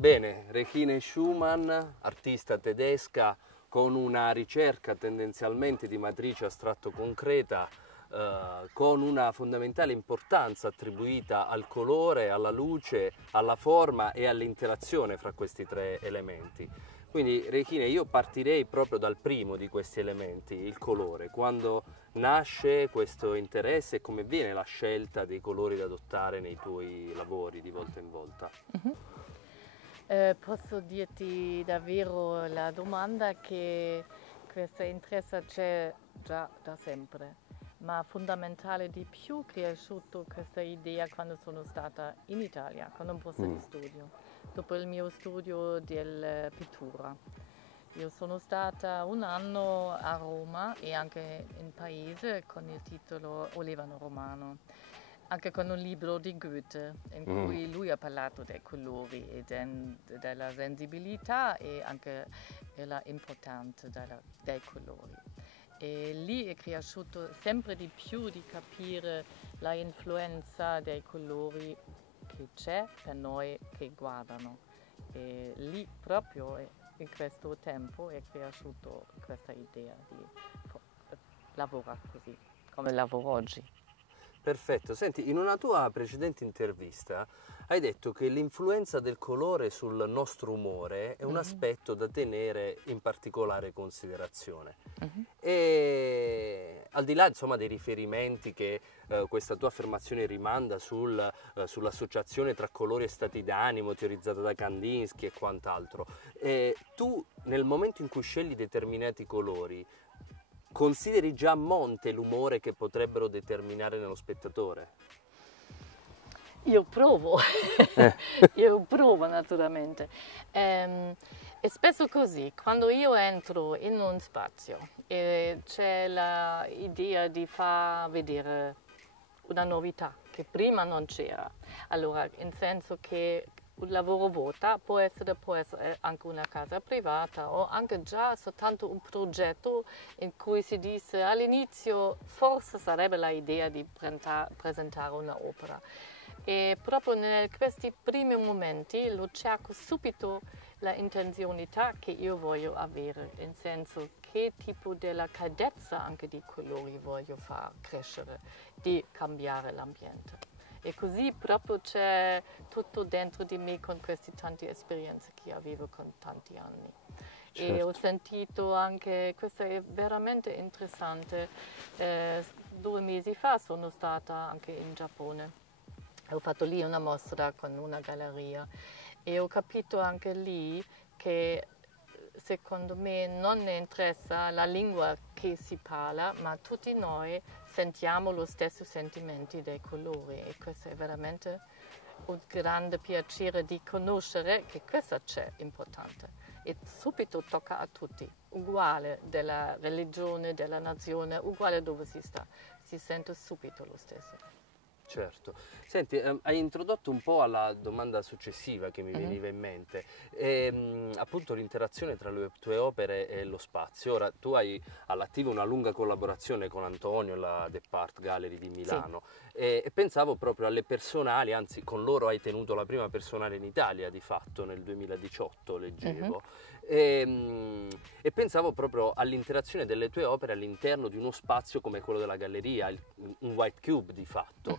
Bene, Regine Schumann, artista tedesca con una ricerca tendenzialmente di matrice astratto-concreta, con una fondamentale importanza attribuita al colore, alla luce, alla forma e all'interazione fra questi tre elementi. Quindi, Regine, io partirei proprio dal primo di questi elementi, il colore. Quando nasce questo interesse e come viene la scelta dei colori da adottare nei tuoi lavori di volta in volta? Posso dirti davvero la domanda che questo interesse c'è già da sempre, ma fondamentale di più che è cresciuto questa idea quando sono stata in Italia con un borsa di studio, dopo il mio studio della pittura. Io sono stata un anno a Roma e anche in paese con il titolo Olivano Romano, anche con un libro di Goethe in cui lui ha parlato dei colori e della sensibilità e anche dell'importanza dei colori. E lì è cresciuto sempre di più di capire la influenza dei colori che c'è per noi che guardano. E lì proprio in questo tempo è cresciuta questa idea di lavorare così, come lavoro oggi. Perfetto, senti, in una tua precedente intervista hai detto che l'influenza del colore sul nostro umore è un aspetto da tenere in particolare considerazione. E al di là, insomma, dei riferimenti che questa tua affermazione rimanda sull'associazione tra colori e stati d'animo teorizzata da Kandinsky e quant'altro, tu nel momento in cui scegli determinati colori consideri già a monte l'umore che potrebbero determinare nello spettatore? Io provo, io provo naturalmente. È spesso così, quando io entro in un spazio e c'è l'idea di far vedere una novità che prima non c'era, allora in senso che un lavoro vuota può essere anche una casa privata o anche già soltanto un progetto in cui si dice all'inizio forse sarebbe l'idea di presentare un'opera. E proprio in questi primi momenti lo cerco subito la intenzionalità che io voglio avere, in senso che tipo della cadezza anche di colori voglio far crescere, di cambiare l'ambiente. E così proprio c'è tutto dentro di me con queste tante esperienze che avevo con tanti anni. Certo. E ho sentito anche, questo è veramente interessante, 2 mesi fa sono stata anche in Giappone. Ho fatto lì una mostra con una galleria e ho capito anche lì che secondo me non ne interessa la lingua che si parla, ma tutti noi sentiamo lo stesso sentimento dei colori e questo è veramente un grande piacere di conoscere che questo c'è importante e subito tocca a tutti, uguale della religione, della nazione, uguale dove si sta, si sente subito lo stesso. Certo. Senti, hai introdotto un po' alla domanda successiva che mi veniva in mente, appunto l'interazione tra le tue opere e lo spazio. Ora, tu hai all'attivo una lunga collaborazione con Antonio, la Depart Gallery di Milano, sì. E pensavo proprio alle personali, anzi con loro hai tenuto la prima personale in Italia di fatto nel 2018, leggevo. E pensavo proprio all'interazione delle tue opere all'interno di uno spazio come quello della galleria, un white cube di fatto.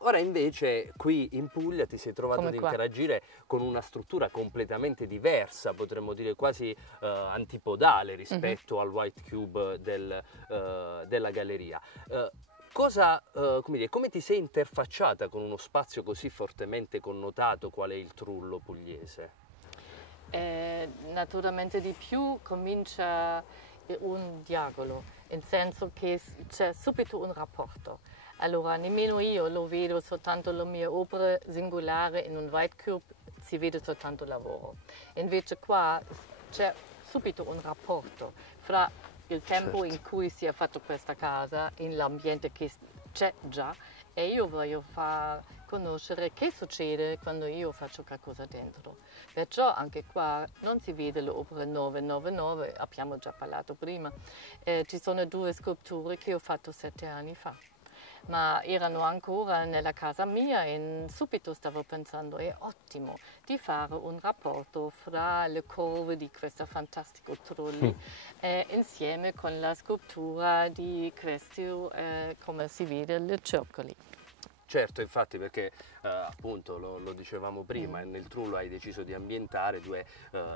Ora invece qui in Puglia ti sei trovato ad interagire con una struttura completamente diversa, potremmo dire quasi antipodale rispetto al white cube della galleria. Come ti sei interfacciata con uno spazio così fortemente connotato qual è il Trullo pugliese? Naturalmente di più comincia un dialogo, nel senso che c'è subito un rapporto. Allora nemmeno io lo vedo soltanto le mie opere singolari in un white cube, si vede soltanto il lavoro. Invece qua c'è subito un rapporto fra il tempo in cui si è fatto questa casa e l'ambiente che c'è già e io voglio far conoscere che succede quando io faccio qualcosa dentro. Perciò anche qua non si vede le opere 999, abbiamo già parlato prima, ci sono 2 sculture che ho fatto 7 anni fa. ma erano ancora nella casa mia e subito stavo pensando è ottimo di fare un rapporto fra le curve di questo fantastico trolley insieme con la scultura di questi, come si vede, le circoli. Certo, infatti, perché appunto lo dicevamo prima, nel trullo hai deciso di ambientare due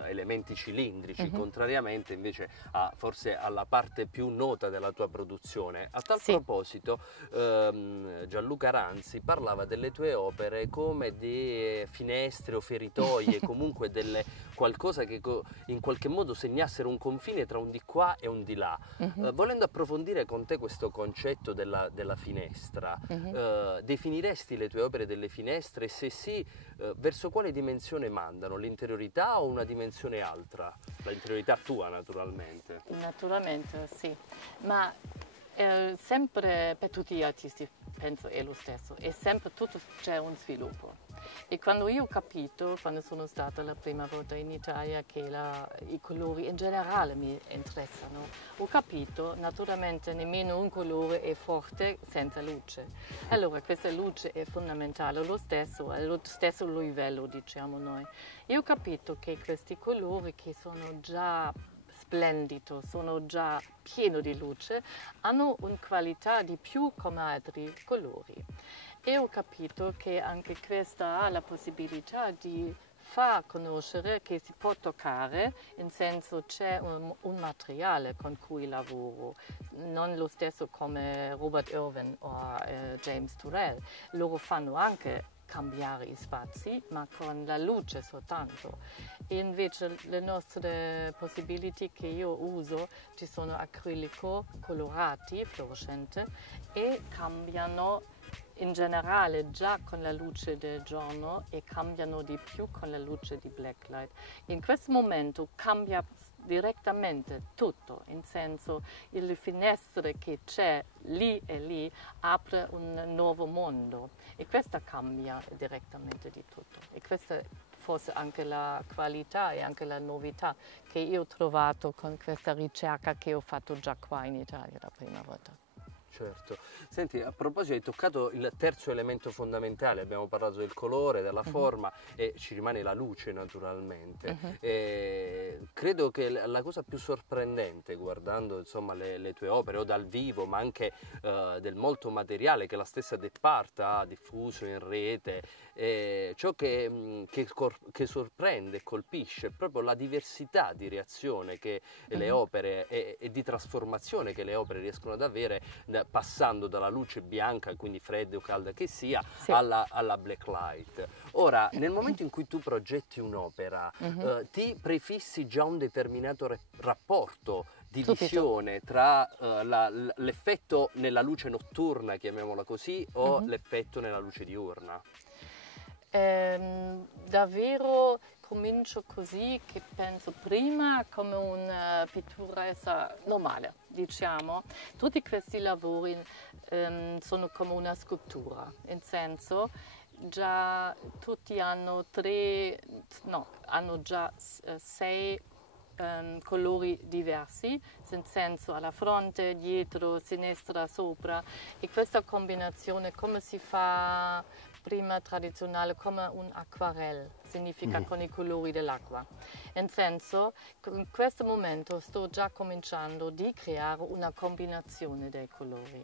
elementi cilindrici, contrariamente invece forse alla parte più nota della tua produzione. A tal proposito, Gianluca Ranzi parlava delle tue opere come di finestre o feritoie, comunque qualcosa che in qualche modo segnassero un confine tra un di qua e un di là. Volendo approfondire con te questo concetto della finestra, definiresti le tue opere delle finestre? Se sì, verso quale dimensione mandano? L'interiorità o una dimensione altra? L'interiorità tua, naturalmente. Naturalmente, sì. Ma sempre per tutti gli artisti penso è lo stesso. E sempre tutto c'è un sviluppo. E quando io ho capito, quando sono stata la prima volta in Italia, che i colori in generale mi interessano, ho capito naturalmente nemmeno un colore è forte senza luce. Allora questa luce è fondamentale, allo stesso livello, diciamo noi. Io ho capito che questi colori che sono già splendidi, sono già pieni di luce, hanno una qualità di più come altri colori. E ho capito che anche questa ha la possibilità di far conoscere che si può toccare, in senso c'è un materiale con cui lavoro, non lo stesso come Robert Irwin o James Turrell. Loro fanno anche cambiare i spazi, ma con la luce soltanto. E invece le nostre possibilità che io uso ci sono acrilico, colorati, fluorescenti e cambiano in generale già con la luce del giorno e cambiano di più con la luce di blacklight. In questo momento cambia direttamente tutto, in senso le finestre che c'è lì e lì apre un nuovo mondo e questo cambia direttamente di tutto. E questa è forse anche la qualità e anche la novità che io ho trovato con questa ricerca che ho fatto già qua in Italia la prima volta. Certo. Senti, a proposito, hai toccato il terzo elemento fondamentale, abbiamo parlato del colore, della forma e ci rimane la luce naturalmente. Credo che la cosa più sorprendente guardando insomma le tue opere o dal vivo ma anche del molto materiale che la stessa Depart ha diffuso in rete, ciò che sorprende e colpisce è proprio la diversità di reazione che le opere e di trasformazione che le opere riescono ad avere passando dalla luce bianca, quindi fredda o calda che sia, alla black light. Ora, nel momento in cui tu progetti un'opera, ti prefissi già un determinato rapporto di visione tra l'effetto nella luce notturna, chiamiamola così, o l'effetto nella luce diurna? Davvero comincio così che penso prima come una pittura normale, diciamo. Tutti questi lavori sono come una scultura, in senso già tutti hanno hanno già 6 colori diversi, nel senso alla fronte, dietro, sinistra, sopra, e questa combinazione come si fa prima tradizionale come un acquarello, significa con i colori dell'acqua. In senso, in questo momento sto già cominciando di creare una combinazione dei colori.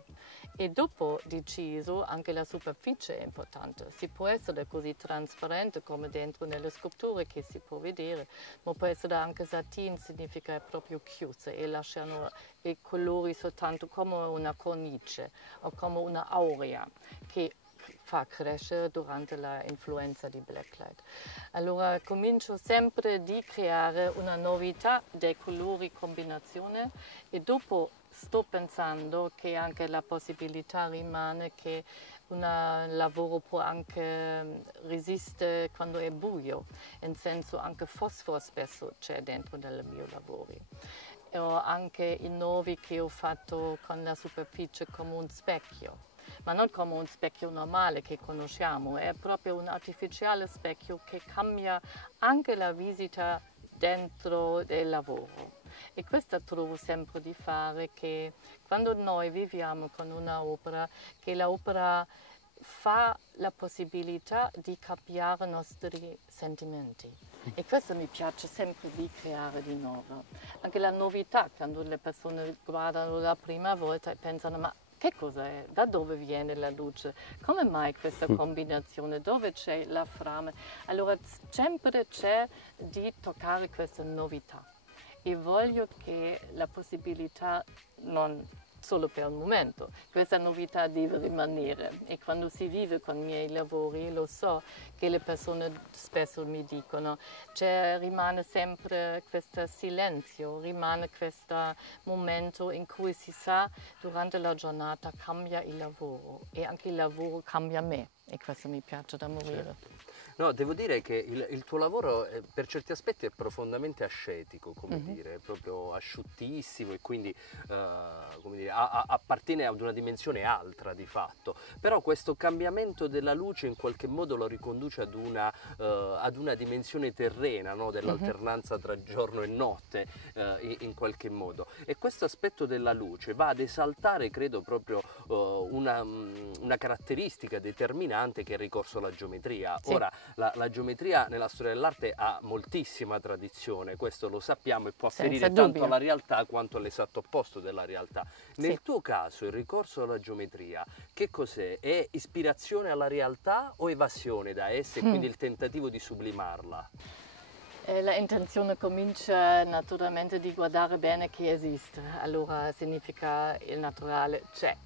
E dopo deciso anche la superficie è importante. Si può essere così trasparente come dentro nelle sculture che si può vedere, ma può essere anche satin, significa proprio chiuso e lasciano i colori soltanto come una cornice o come una aurea che fa crescere durante l'influenza di blacklight. Allora comincio sempre di creare una novità dei colori combinazione e dopo sto pensando che anche la possibilità rimane che un lavoro può anche resistere quando è buio, in senso anche fosforo spesso c'è dentro nei miei lavori. O anche i nuovi che ho fatto con la superficie come un specchio. Ma non come un specchio normale che conosciamo, è proprio un artificiale specchio che cambia anche la visita dentro il lavoro. E questo trovo sempre di fare che quando noi viviamo con un'opera, che l'opera fa la possibilità di cambiare i nostri sentimenti. E questo mi piace sempre di creare di nuovo. Anche la novità, quando le persone guardano la prima volta e pensano ma che cos'è? Da dove viene la luce? Come mai questa combinazione? Dove c'è la fiamma? Allora sempre c'è di toccare questa novità e voglio che la possibilità non solo per un momento, questa novità deve rimanere e quando si vive con i miei lavori lo so che le persone spesso mi dicono rimane sempre questo silenzio, rimane questo momento in cui si sa durante la giornata cambia il lavoro e anche il lavoro cambia me e questo mi piace da morire. Certo. No, devo dire che il tuo lavoro per certi aspetti è profondamente ascetico, come dire, è proprio asciuttissimo e quindi come dire, appartiene ad una dimensione altra di fatto. Però questo cambiamento della luce in qualche modo lo riconduce ad una dimensione terrena, no? Dell'alternanza tra giorno e notte in qualche modo. E questo aspetto della luce va ad esaltare, credo, proprio una caratteristica determinante che è il ricorso alla geometria. Sì. Ora, la geometria nella storia dell'arte ha moltissima tradizione, questo lo sappiamo e può afferire tanto alla realtà quanto all'esatto opposto della realtà. Nel tuo caso il ricorso alla geometria che cos'è? È ispirazione alla realtà o evasione da essa e quindi il tentativo di sublimarla? La intenzione comincia naturalmente di guardare bene che esiste, allora significa il naturale c'è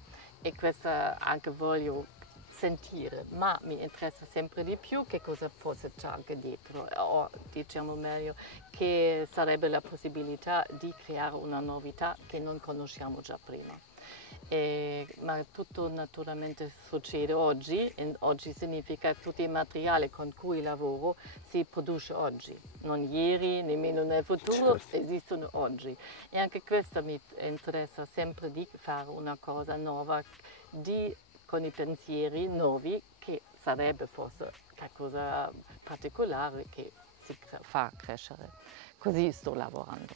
e questo anche voglio sentire, ma mi interessa sempre di più che cosa fosse c'è anche dietro, o diciamo meglio che sarebbe la possibilità di creare una novità che non conosciamo già prima. Ma tutto naturalmente succede oggi, e oggi significa che tutti i materiali con cui lavoro si produce oggi, non ieri, nemmeno nel futuro, esistono oggi. E anche questo mi interessa sempre di fare una cosa nuova, con i pensieri nuovi, che sarebbe forse qualcosa particolare che si fa crescere. Così sto lavorando,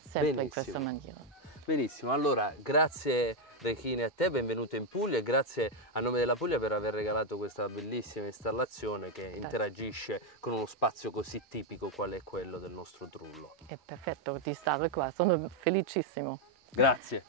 sempre in questa maniera. Benissimo, allora grazie Rechine a te, benvenuto in Puglia e grazie a nome della Puglia per aver regalato questa bellissima installazione che interagisce con uno spazio così tipico qual è quello del nostro Trullo. È perfetto di stare qua, sono felicissimo. Grazie.